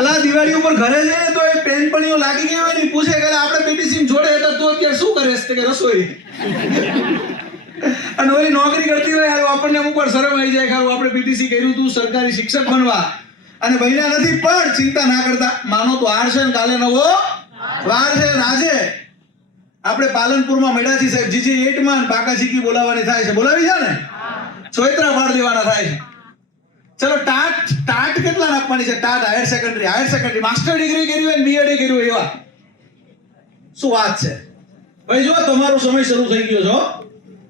અલા દિવાળી ઉપર ઘરે જઈએ તો એ પેનપણીઓ લાગી ગઈ હોય ને પૂછે કે આપણે પીટીસી જોડે હતા તો અત્યારે શું કરે છે કે રસોઈ અને ઓલી નોકરી કરતી હોય હારું આપણને અમુક વાર શરમ આવી જાય ખારું આપણે પીટીસી કર્યું તું સરકારી શિક્ષક બનવા અને બન્યા નથી પણ ચિંતા ના કરતા માનો તો હાર છે ને કાલે નવો વાર છે ને આજે આપણે પાલનપુરમાં મેળાજી સાહેબ જીજી 8 માં બાકાજીકી બોલાવવાની થાય છે બોલાવી છે ને ચોઈત્રા પાડ દેવાના થાય છે ચલો ટાટ કેટલા નાખવાની છે TAT higher secondary master degree કરી હોય ને બીએડ કર્યું હોય એવા શું વાત છે ભાઈ જો તમારો સમય શરૂ થઈ ગયો છો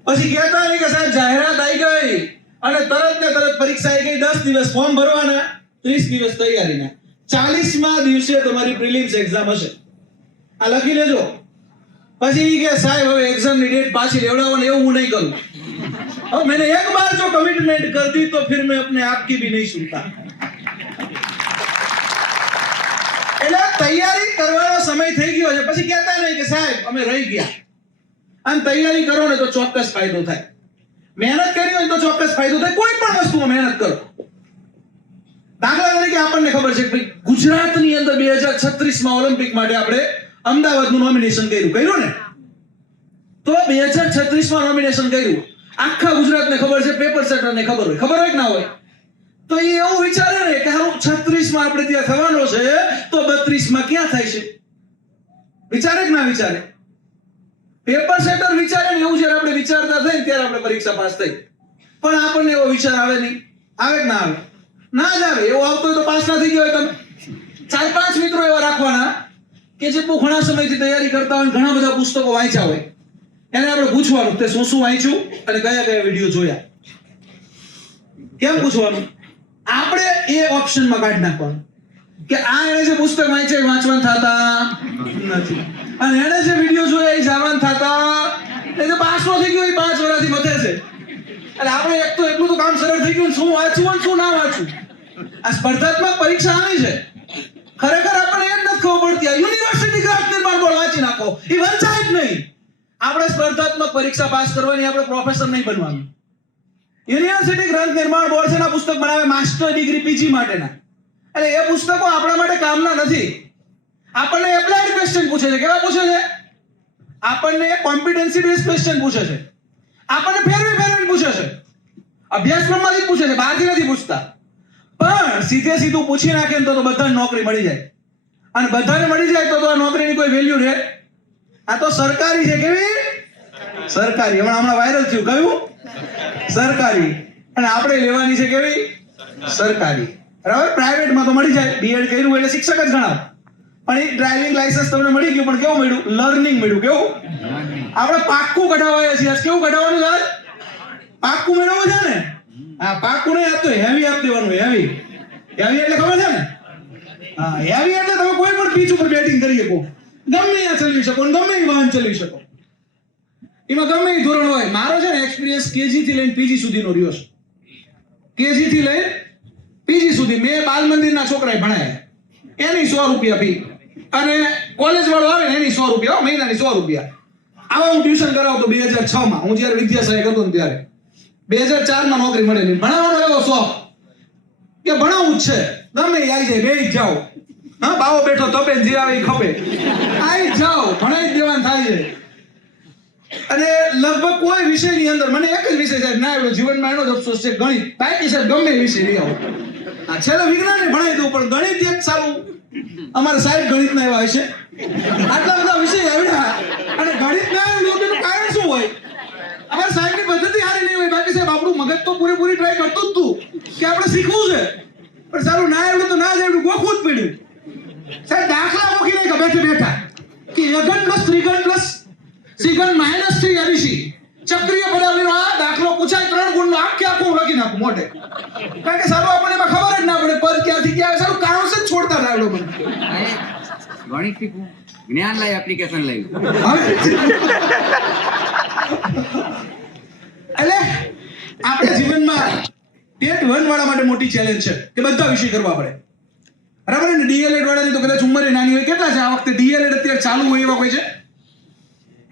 પછી કહેતા નહીં કે સાહેબ જાહેરાત આવી ગઈ અને તરત ને તરત પરીક્ષા આવી ગઈ 10 દિવસ ફોર્મ ભરવાના 30 દિવસ તૈયારીના 40મા દિવસે તમારી પ્રિલિમ્સ એક્ઝામ હશે આ લખી લેજો પછી કે સાહેબ હવે એક્ઝામની ડેટ પાછી લેવડાવવાની એવું હું નહીં કરું अब मैंने एक बार जो कमिटमेंट कर दी तो फिर मैं अपने आप की भी नहीं सुनता એટલે તૈયારી કરવાનો સમય થઈ ગયો છે પછી કહેતા નહીં કે સાહેબ અમે રહી ગયા અને તૈયારી કરો ને તો ચોક્કસ ફાયદો થાય મહેનત કરી હોય તો ચોક્કસ ફાયદો થાય કોઈ પણ વસ્તુમાં મહેનત કરો દાખલા તરીકે આપણને ખબર છે કે ગુજરાતની અંદર 2036 માં ઓલિમ્પિક માટે આપણે અમદાવાદનું નોમિનેશન કર્યું ને તો 2036 માં નોમિનેશન કર્યું આખા ગુજરાતને ખબર છે પેપર સેટરને ખબર હોય કે ના હોય તો એ એવું વિચારે ને કે હારું 36 માં આપણે ત્યાં થવાનો છે તો 32 માં ક્યાં થાય છે વિચારે કે ના વિચારે પેપર સેટર વિચારે ને એવું જ્યારે આપણે વિચારતા થાય ત્યારે આપણે પરીક્ષા પાસ થઈ પણ આપણને એવો વિચાર આવે નહીં આવે કે ના આવે ના જ આવે એવો આવતો હોય તો પાસ ના થઈ ગયો હોય તમે 4-5 મિત્રો એવા રાખવાના કે જે બહુ ઘણા સમયથી તૈયારી કરતા હોય ઘણા બધા પુસ્તકો વાંચ્યા હોય એને આપણે પૂછવાનું તે શું વાંચ્યું અને કયા વિડીયો જોયા કેમ પૂછવાનું આપણે એ ઓપ્શનમાં કાઢી નાખવાનું કે આ એને જે પુસ્તક વાંચ્યા વાંચવાન થતા નથી અને એને જે વિડીયો જોયા એ જવાન થતા એ તો પાસ નો થઈ ગયો એ 5 વર્ષથી વધે છે એટલે આપણે એક તો એટલું તો કામ સરળ થઈ ગયું શું વાંચવું અને શું ના વાંચવું આ સ્પર્ધાત્મક પરીક્ષા આવી છે ખરેખર આપણને એ જ નથી ખબર પડતી આ યુનિવર્સિટી ગ્રાન્ટ નિર્માણ બોર્ડ વાંચી નાખો એ વંચાય જ નહીં આપણે સ્પર્ધાત્મક પરીક્ષા પાસ કરવાની આપણે પ્રોફેસર નહીં બનવાનું યુનિવર્સિટી ગ્રંથ નિર્માણ બોર્ડ છે પુસ્તક બનાવે માસ્ટર ડિગ્રી પીજી માટેના એટલે એ પુસ્તકો આપણા માટે કામના નથી આપણને એપ્લાઇડ ક્વેશ્ચન પૂછે છે કેવા પૂછે છે આપણને કોમ્પિટન્સી બેઝ ક્વેશ્ચન પૂછે છે આપણને ફેરવી પૂછે છે અભ્યાસક્રમમાંથી પૂછે છે બહારથી નથી પૂછતા પણ સીધું પૂછી નાખે ને તો બધાને નોકરી મળી જાય અને બધાને મળી જાય તો આ નોકરીની કોઈ વેલ્યુ રહે આ તો સરકારી છે કેવી સરકારી હમણાં વાયરલ થયું કયું સરકારી અને આપણે લેવાની છે કેવી સરકારી બરાબર પ્રાઇવેટમાં તો મળી જાય બીએડ કર્યું એટલે શિક્ષક જ ગણાવ પણ એ ડ્રાઇવિંગ લાયસન્સ તમને મળી ગયું પણ કેવું મળ્યું લર્નિંગ મળ્યું કેવું આપણે પાક્કું કઢાવાયા છીએ કેવું કઢાવવાનું છે પાક્કું મેળવવું છે ને હા પાક્કું નહીં આપતો હેવી આપી દેવાનું હેવી એટલે ખબર છે ને હા હેવી એટલે તમે કોઈ પણ પીચ ઉપર બેટિંગ કરી શકો ગમે ત્યાં ચલાવી શકો ગમે એ વાહન ચલાવી શકો એમાં ગમે એ ધોરણ હોય મારો છે ને એક્સપિરિયન્સ કેજી થી લઈને પીજી સુધીનો રહ્યો છે કેજી થી લઈને પીજી સુધી મેં બાલ મંદિરના છોકરાએ ભણાયા એની 100 રૂપિયા ફી અને કોલેજ વાળો આવે ને એની 100 રૂપિયા મહિનાની 100 રૂપિયા આવા હું ટ્યુશન કરાવતો 2006 માં હું જ્યારે વિદ્યાસહાયક હતો ને ત્યારે 2004 માં નોકરી મળેલી ભણાવવાનો એવો શોખ કે ભણાવવું જ છે ગમે એ આવી જાય બેસી જાઓ હા બાવો બેઠો તપે જે આવે એ ખપે આવી જાઓ ભણાઈ દેવાનું થાય છે અને લગભગ કોઈ વિષયની અંદર મને એક જ વિષય સાહેબ ના આવ્યો જીવનમાં એનો જ અફસોસ છે ગણિત બાકી સાહેબ ગમે એ વિષય લઈ આવો આ છેલ્લે વિજ્ઞાનને ભણાવી દઉં પણ ગણિત એક સારું અમારે સાહેબ ગણિતના એવા હશે આટલા બધા વિષય આવ્યા અને ગણિત ના આવ્યું તેનું કારણ શું હોય અમારા સાહેબની પદ્ધતિ સારી નહીં હોય બાકી સાહેબ આપણું મગજ તો પૂરેપૂરી ટ્રાય કરતું જ તું કે આપણે શીખવું છે પણ સારું ના આવ્યું તો ના જ આવ્યું ગોખવું જ પડ્યું સાહેબ દાખલા મૂકી નહીં કે બેઠા કે એકન પ્લસ ત્રિગન પ્લસ સિગન માઇનસ 3 એબીસી ચક્રીય પદાવલીનો આ દાખલો પૂછાય 3 ગુણનો આખું લખી નાખું મોઢે કારણ કે સારું આપણને એમાં ખબર જ ના પડે પદ ક્યાંથી ક્યાં સારું કાઉન્સ જ છોડતા થાય લોકો ગણિત શીખવું જ્ઞાન લાય એપ્લિકેશન લઈ એટલે આપણે જીવનમાં ટેટ 1 વાળા માટે મોટી ચેલેન્જ છે કે બધા વિષય કરવા પડે બરાબર ને ડીએલએડ વાળાની તો કદાચ ઉંમરે નાની હોય કેટલા છે આ વખતે ડીએલએડ અત્યારે ચાલુ હોય એવા કોઈ છે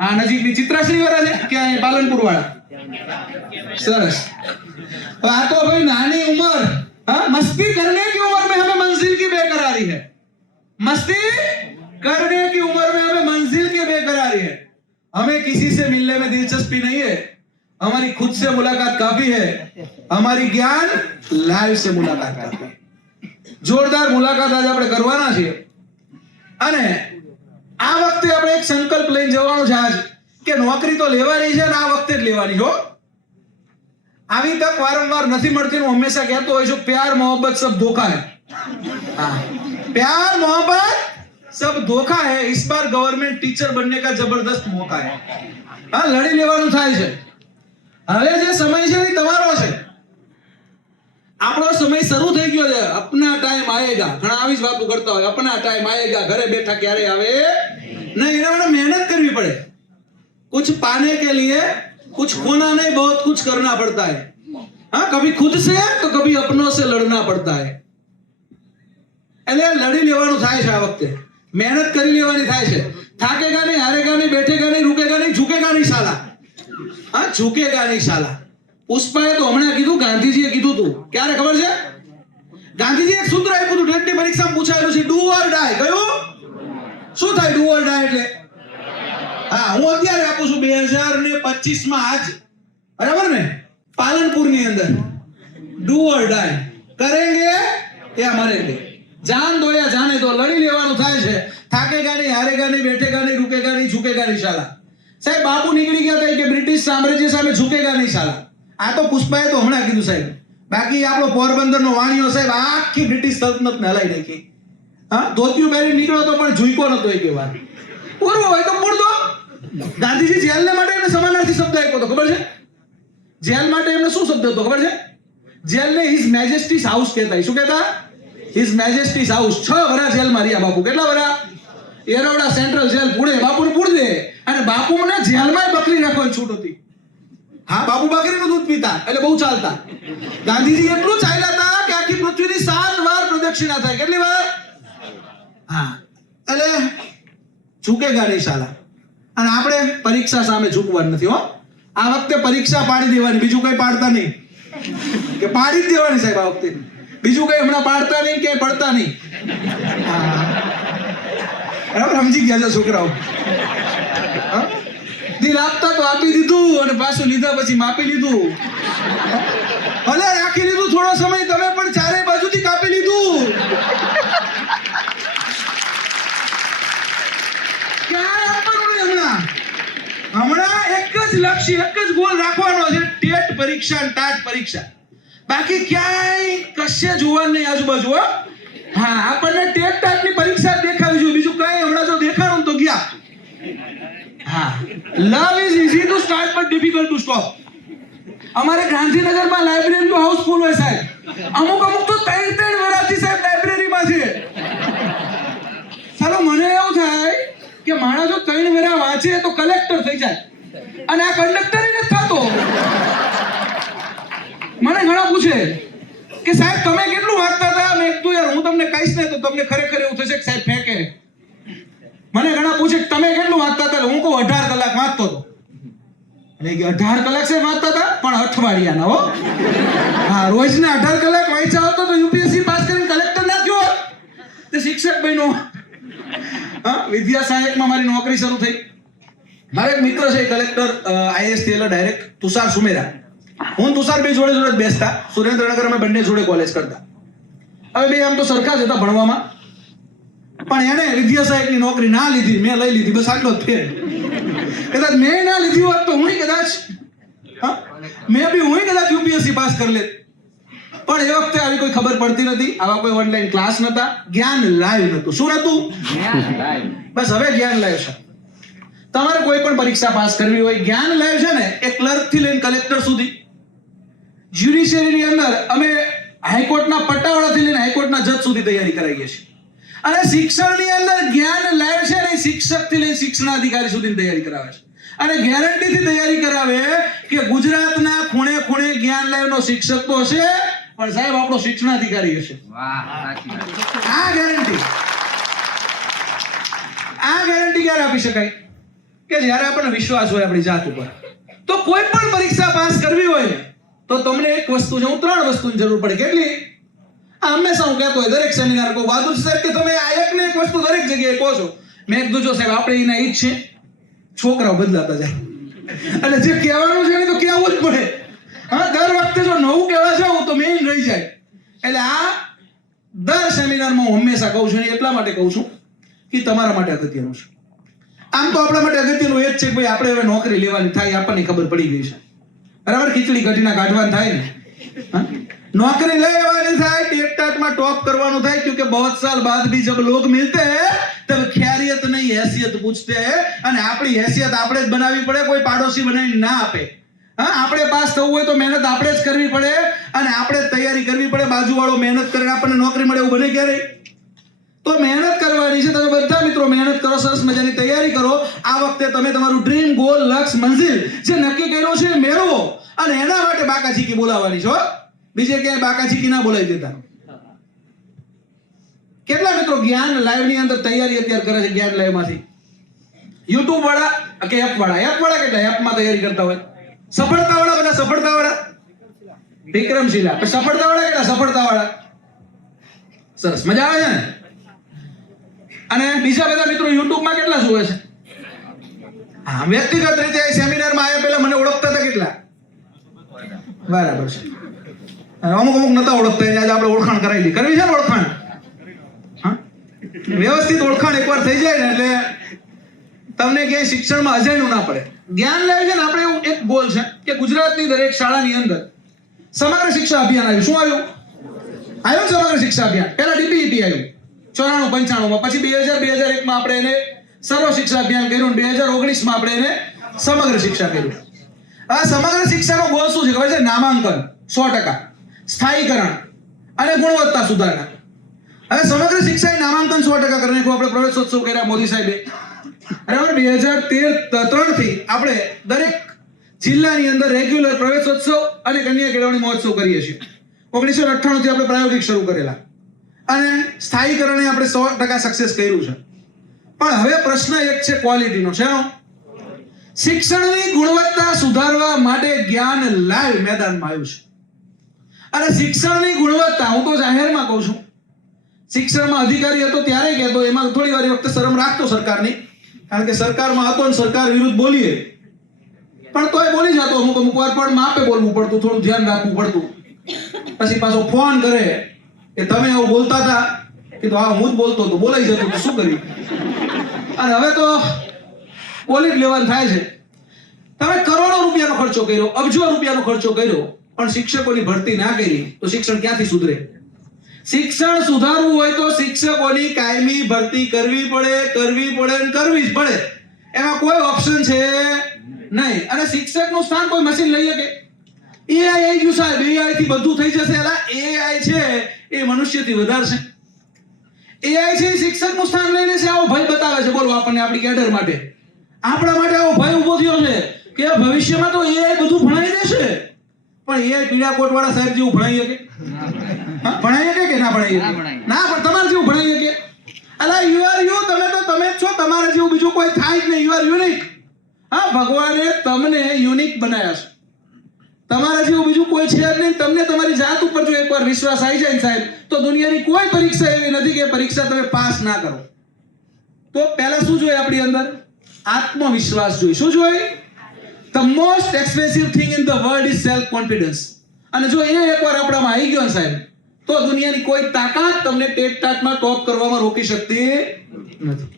हाँ नजीकनी चित्राश्री वाला है क्या है पालनपुर वाला सरस तो भाई नानी उम्र हाँ मस्ती करने की उम्र में हमें मंजिल की बेकरार बेकरारी है, मस्ती करने की उम्र में हमें मंजिल की बेकरारी है, हमें किसी से मिलने में दिलचस्पी नहीं है, हमारी खुद से मुलाकात काफी है, हमारी ज्ञान लाइव से मुलाकात काफी है. જોરદાર મુલાકાત આજે આપણે કરવાના છીએ અને આ વખતે આપણે એક સંકલ્પ લઈને જવાનું છે આજ કે નોકરી તો લેવાની છે અને આ વખતે જ લેવાની છે હો. આવી તક વારંવાર નથી મળતી. હું હંમેશા કહેતો હોઉં છું, પ્યાર મોહબ્બત सब धोखा है. हाँ, प्यार मोहब्बत सब धोखा है. इस बार गवर्नमेंट टीचर बनने का जबरदस्त मौका है. हाँ, લડી લેવાનું થાય છે. હવે જે સમય છે એ તમારો છે. આપણો સમય શરૂ થઈ ગયો છે. अपना टाइम आएगा. ઘણા આવી જ વાતો કરતા હોય, अपना टाइम आएगा. ઘરે બેઠા ક્યારે આવે નહીં, એના માટે મહેનત કરવી પડે. कुछ पाने के लिए कुछ खोना नहीं, बहुत कुछ करना पड़ता है. हाँ, कभी खुद से तो कभी अपनों से लड़ना पड़ता है. એટલે લડી લેવાનું થાય છે. આ વખતે મહેનત કરી લેવાની થાય છે. થાકેગા નહીં, હારેગા નહીં, બેઠેગા નહીં, રૂકેગા નહીં, ઝુકેગા નહીં સાલા. હા, ઝુકેગા નહીં સાલા. પુષ્પાએ તો હમણાં કીધું, ગાંધીજીએ કીધું તું. ક્યારે ખબર છે? ગાંધીજીએ એક સૂત્ર આપ્યું હતું, ટેટની પરીક્ષામાં પૂછાયેલું છે, ડુ ઓર ડાય. કયું? શું થાય ડુ ઓર ડાય એટલે? હા, હું અત્યારે આપું છું 2025 માં આજ, બરાબર ને, પાલનપુરની અંદર ડુ ઓર ડાય. કરેંગે યા મરેંગે. જાન દો યા જાને દો. લડી લેવાનું થાય છે. થાકેગા નહીં, હારેગા નહીં, બેઠેગા નહીં, રૂકેગા નહીં, ઝુકેગા નહીં સાલા. સાહેબ, બાપુ નીકળી ગયા હતા કે બ્રિટિશ સામ્રાજ્ય સામે ઝુકેગા નહીં સાલા. આ તો પુષ્પાએ તો હમણાં કીધું સાહેબ. બાકી આપણો પોરબંદરનો વાણિયો સાહેબ આખી બ્રિટિશ સલ્તનતને હલાઈ નાખી. હા, ધોતિયું પહેરી નીકળ્યો તો પણ ઝૂક્યો નતો એક વાર. પૂર્વ હોય તો પૂરતો. ગાંધીજી જેલને માટે એમને સમાનાર્થી શબ્દ આપ્યો હતો, ખબર છે? જેલ માટે એમને શું શબ્દ હતો ખબર છે? જેલને હિઝ મેજેસ્ટીઝ હાઉસ કહેતા. શું કહેતા? His મેજેસ્ટીઝ house. 6 વર્ષ જેલમાં રહ્યા બાપુ. કેટલા વર્ષ? એરવડા સેન્ટ્રલ જેલ પુણે. બાપુને પૂર દે. અને બાપુ મને જેલમાં બકરી રાખવાની છૂટ હતી. હા, બાપુ બકરીનું દૂધ પીતા એટલે બહુ ચાલતા. ગાંધીજી એટલું ચાલ્યા હતા કે આખી પૃથ્વીની 7 વાર પ્રદક્ષિણા થાય. કેટલી વાર? હા, એટલે ઝુકેગા નહીં સાલા. અને આપણે પરીક્ષા સામે ઝૂકવાનું નથી હો. આ વખતે પરીક્ષા પાડી દેવાની, બીજું કઈ પાડતા નહીં. કે પાડી જ દેવાની સાહેબ આ વખતે. બીજું કઈ હમણાં પાડતા નહીં કે પડતા નહીં. બરાબર, સમજી ગયા છે છોકરાઓ. દિલ આપતા તો આપી દીધું અને પાછું લીધા પછી માપી લીધું. ભલે રાખી લીધું થોડો સમય, તમે પણ ચારે બાજુથી કાપી લીધું. ક્યાં આપવાનું નહીં હમણાં. હમણાં એક જ લક્ષ્ય, એક જ ગોલ રાખવાનો છે, ટેટ પરીક્ષા અને ટાટ પરીક્ષા. બાકી ક્યાંય કશે જોવાનું નહીં આજુબાજુ. હા, આપણને ટેટ ટાટની પરીક્ષા દેખાવી જોઈએ, બીજું કઈ હમણાં જો દેખાડું તો ગયા. હા, love is easy to start but difficult to stop. અમારે ગાંધીનગરમાં લાઇબ્રેરી હાઉસફુલ હોય સાહેબ. અમુક તો 3 વર્ષથી સાહેબ લાઇબ્રેરીમાં છે. ચાલો, મને એવું થાય કે માણસ જો 3 વર્ષ વાંચે તો કલેક્ટર થઈ જાય, અને આ કંડક્ટર નથી થતો. મને ઘણા પૂછે કે સાહેબ તમે કેટલું વાંચતા હતા? મેં કીધું યાર હું તમને કહીશ ને તો તમને ખરેખર એવું થશે કે સાહેબ ફેંકે. મને ઘણા પૂછે કે તમે કેટલું વાંચતા હતા? હું કહું 18 કલાક વાંચતો હતો. એટલે કે 18 કલાક છે વાંચતા હતા, પણ અઠવાડિયાના હો. હા, રોજના 18 કલાક વાંચ્યા હોત તો યુપીએસસી પાસ કરીને કલેક્ટર ના થયો, તે શિક્ષક બન્યો. હા, વિદ્યા સહાયકમાં મારી નોકરી શરૂ થઈ. મારો એક મિત્ર છે કલેક્ટર, આઈએએસ થયેલો ડાયરેક્ટ, તુષાર સુમેરા. હું તુષાર બે જોડે જોડે બેસતા. સુરેન્દ્રનગર અમે બંને જોડે કોલેજ કરતા. હવે બે આમ તો સરખા જ હતા ભણવામાં, પણ એને વિદ્યા સહાયકની નોકરી ના લીધી, મેં લઈ લીધી. બસ આટલો જ ફેર. કદાચ મેં ના લીધી હોત તો હું કદાચ યુપીએસસી પાસ કરી લેત. પણ એ વખતે આવી કોઈ ખબર પડતી નથી, આવા કોઈ ઓનલાઈન ક્લાસ નતા, જ્ઞાન લાઈવ નતું. શું નતું? બસ હવે જ્ઞાન લાઈવ છે. તમારે કોઈ પણ પરીક્ષા પાસ કરવી હોય, જ્ઞાન લાઈવ છે ને, એ ક્લર્ક થી લઈને કલેક્ટર સુધી. જ્યુડિશિયરીની અંદર અમે હાઈકોર્ટના પટ્ટાવાળાથી લઈને હાઈકોર્ટના જજ સુધી તૈયારી કરાવીએ છીએ. અને શિક્ષણની અંદર જ્ઞાન લાઈવ છે ને, શિક્ષકથી લઈને શિક્ષણાધિકારી સુધીની તૈયારી કરાવે છે. અને ગેરંટીથી તૈયારી કરાવે કે ગુજરાતના ખૂણે ખૂણે જ્ઞાન લાઈવનો શિક્ષક તો હશે, પણ સાહેબ આપણો શિક્ષણાધિકારી હશે. આ ગેરંટી ક્યારે આપી શકાય? કે જ્યારે આપણને વિશ્વાસ હોય આપણી જાત ઉપર. તો કોઈ પણ પરીક્ષા પાસ કરવી હોય તો તમને એક વસ્તુ છે, હું 3 વસ્તુની જરૂર પડે. કેટલી? આ હંમેશા હું કહેતો હોય દરેક સેમિનાર કહું બહાદુર સાહેબ કે તમે આ એક ને એક વસ્તુ દરેક જગ્યાએ કહો છો. મેં કીધું જો સાહેબ આપણે એના ઈ જ છે, છોકરાઓ બદલાતા જાય અને જે કહેવાનું છે એને તો કહેવું જ પડે. હા, દર વખતે જો નવું કહેવા જાઉં તો મેઇન રહી જાય. એટલે આ દર સેમિનારમાં હું હંમેશા કહું છું અને એટલા માટે કહું છું કે તમારા માટે અગત્યનું છે. આમ તો આપણા માટે અગત્યનું એ જ છે કે ભાઈ આપણે હવે નોકરી લેવાની થાય, આપણને ખબર પડી ગઈ છે બરાબર, ખીચડી કઢીના કાઢવાનું થાય ને, હા? नौकरी लेवानी થાય, टेट टाट में टॉप करवानो થાય, क्योंकि बहुत साल बाद भी जब लोग मिलते हैं तब खैरियत नहीं हैसियत पूछते हैं અને આપણી हैसियत આપણે જ બનાવવી પડે, કોઈ પાડોશી બનાવીને ના આપે. હા, આપણે પાસ થવું હોય તો મહેનત આપણે જ કરવી પડે અને આપણે જ તૈયારી કરવી પડે. બાજુવાળો મહેનત કરે આપણને નોકરી મળે એવું બને ક્યારે? તો મહેનત કરવાની છે. તમે બધા મિત્રો મહેનત કરો, સરસ મજાની તૈયારી કરો. આ વખતે તમે તમારું ડ્રીમ, ગોલ, લક્ષ્ય, મંજિલ જે નક્કી કર્યું છે મેળવો અને એના માટે બાકાચીકી બોલાવવાની છે. બીજે ક્યાંય બાકાચીકી ના બોલાવી દેતા. કેટલા મિત્રો જ્ઞાન લાઈવ ની અંદર તૈયારી અત્યારે કરે છે? જ્ઞાન લાઈવ માંથી યુટ્યુબ વાળા કે એપ વાળા કેટલા એપ માં તૈયારી કરતા હોય? સફળતા વાળા બધા સફળતા વાળા વિક્રમશીલા, સફળતા વાળા કેટલા સફળતા વાળા? સરસ, મજા આવે છે ને? અને બીજા બધા મિત્રો યુટ્યુબ માં કેટલા જોવે છે? હા, વ્યક્તિગત રીતે સેમિનાર માં આવ્યા પહેલા મને ઓળખતા હતા કેટલા? બરાબર છે. અમુક નતા ઓળખતા, આજે આપણે ઓળખાણ કરાવી લી. કરવી છે ને ઓળખાણ? હા, વ્યવસ્થિત ઓળખાણ એકવાર થઈ જાય ને એટલે તમને ક્યાંય શિક્ષણમાં અજાણ્યું ના પડે. જ્ઞાન લાવી છે ને આપણે એવું એક ગોલ છે કે ગુજરાતની દરેક શાળાની અંદર સમગ્ર શિક્ષા અભિયાન આવ્યું. શું આવ્યું? સમગ્ર શિક્ષા અભિયાન. પહેલા ડીપીઈટી આવ્યું 94-95 માં, પછી 2000-2001 માં આપણે એને સર્વ શિક્ષા અભિયાન કર્યું, 2019 માં આપણે એને સમગ્ર શિક્ષા કર્યું. આ સમગ્ર શિક્ષાનો ગોલ શું છે ખબર છે? નામાંકન 100%, સ્થાયીકરણ અને ગુણવત્તા સુધારણા. હવે સમગ્ર શિક્ષાએ નામાંકન 100% કરી નાખ્યું. આપણે પ્રવેશોત્સવ કર્યા મોદી સાહેબે, બરાબર. 2013 થી આપણે દરેક જિલ્લાની અંદર રેગ્યુલર પ્રવેશોત્સવ અને કન્યા કેળવણી મહોત્સવ કરીએ છીએ. 1998 થી આપણે પ્રાયોગિક શરૂ કરેલા અને સ્થાયીકરણે આપણે 100% સક્સેસ કર્યું છે. પણ હવે પ્રશ્ન એક છે ક્વોલિટીનો. શેનો? શિક્ષણની ગુણવત્તા સુધારવા માટે જ્ઞાન લાઈવ મેદાનમાં આવ્યું છે. અને શિક્ષણની ગુણવત્તા હું તો જાહેરમાં કહું છું, શિક્ષણમાં અધિકારી હતો ત્યારે કહેતો, એમાં થોડી વાર વખતે શરમ રાખતો સરકારની, કારણ કે સરકારમાં હતો ને સરકાર વિરુદ્ધ બોલીએ પણ તોય બોલી જતો. અમુક વાર પણ માપે બોલવું પડતું, થોડું ધ્યાન રાખવું પડતું. પછી પાછો ફોન કરે કે તમે આવું બોલતા હતા, કીધું હા હું જ બોલતો હતો, બોલાઈ જતો તો શું કર્યું. અને હવે તો બોલી જ લેવાનું થાય છે. તમે કરોડો રૂપિયાનો ખર્ચો કર્યો, અબજો રૂપિયાનો ખર્ચો કર્યો, પણ શિક્ષકોની ભરતી ના કરી તો શિક્ષણ ક્યાંથી સુધરે? શિક્ષણ સુધારવું હોય તો શિક્ષકોની કાયમી ભરતી કરવી પડે જ પડે. એમાં કોઈ ઓપ્શન છે નહીં. અને શિક્ષકનું સ્થાન કોઈ મશીન લઈ શકે? એઆઈ આવી ગયું સાહેબ, એઆઈ થી બધું થઈ જશે. એલા એઆઈ છે એ મનુષ્યથી વધારે છે. એઆઈ છે શિક્ષકનું સ્થાન લઈ લેશે. આવો ભય બતાવે છે. બોલો આપણને આપણી કેડર માટે, આપણા માટે આવો ભય ઉભો થયો છે કે ભવિષ્યમાં તો એઆઈ બધું ભણાવી દેશે. પણ એઆઈ પીળા કોટ વાળા સાહેબ જેવું ભણાવી શકે? ભણાવી શકે કે ના ભણાવી શકે? ના, પણ તમારે જેવું ભણાવી શકે? અલા યુ આર યુ, તમે જ છો. તમારા જેવું બીજું કોઈ થાય જ નહીં. You are unique. હા, ભગવાને તમને યુનિક બનાવ્યા છે. તમારા જેવું બીજું કોઈ છે જ નહીં. તમને તમારી જાત ઉપર જો એકવાર વિશ્વાસ આવી જાય ને સાહેબ, તો દુનિયાની કોઈ પરીક્ષા એવી નથી કે પરીક્ષા તમે પાસ ના કરો. તો પહેલા શું જોઈએ આપણી અંદર? આત્મવિશ્વાસ જોઈએ. શું જોઈએ? The most expensive thing in the world is self confidence. અને જો એ એકવાર આપણામાં આવી ગયો ને સાહેબ, તો દુનિયાની કોઈ તાકાત તમને ટેટ ટાટમાં ટોપ કરવામાં રોકી શકતી નથી.